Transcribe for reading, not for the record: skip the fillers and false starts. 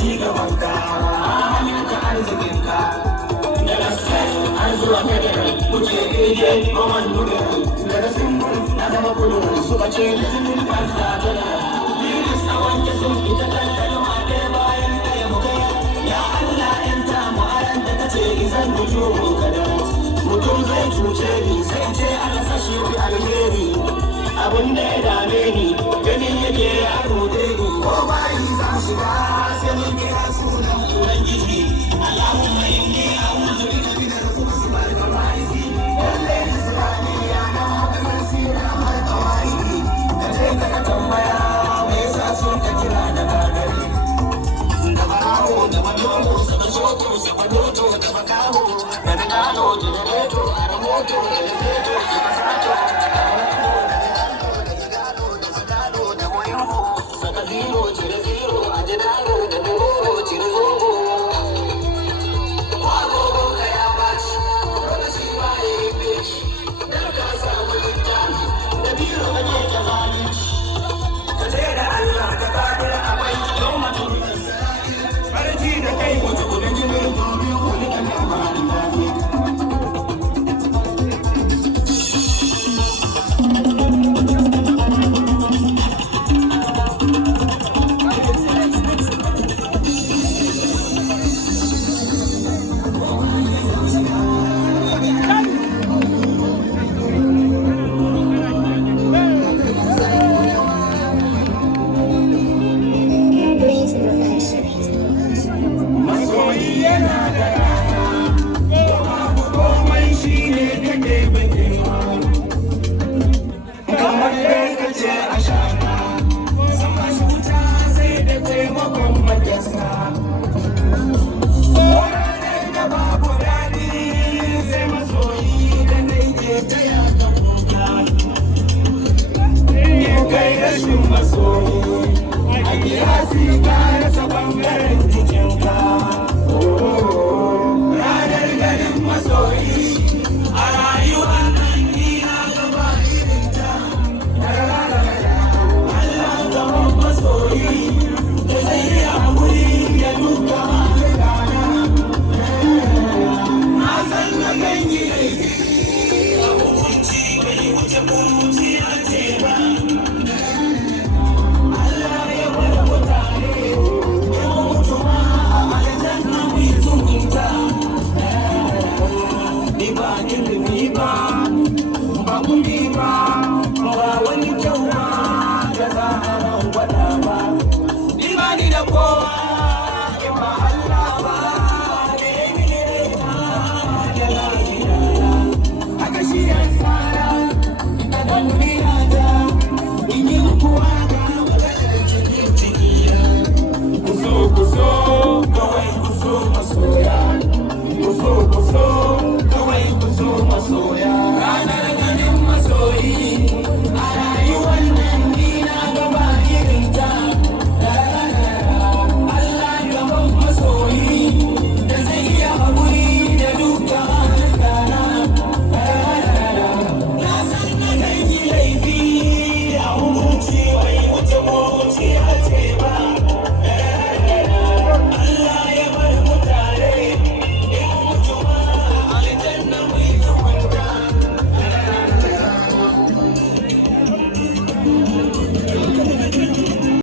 ci gabanka hannunka arzikinka daga state har zuwa federal muke eje roman numeral daga simbol na zama kudu suka ce litinin fasta general liris a wanke sun ita kalkalma ɗaya bayan ɗaya mu kai ya Allah yanta mu aran da ta ce izan mutu kada mutum zai cuce ni sai ce ana sashi fi alheri abin da ya dame ni ganin yake ya rode ni ko bayi za mu shiga sai mun kira sunan ubangiji Allahumma inni a'udhu bika min al-khubuthi wal khaba'ith lalle islamiya na kasar sira mai tawaidi da je ka tambaya me yasa sun ka kira da gagari da barawo da manomo da soto da madoto da makaho da nano da reto a ramoto da reto da masato zero, cire zero, a jinaro da doro, cire zobo. Kwagogo ka ya baci, lokaci ba ya yi beshi, dan ka samu littafi, da biro ka je ka zalunci. Ka je da Allah ka kadir akwai yau mutum da sa'i, farji da kai mutu da jinin domin wani kan labarin lafiya. Ba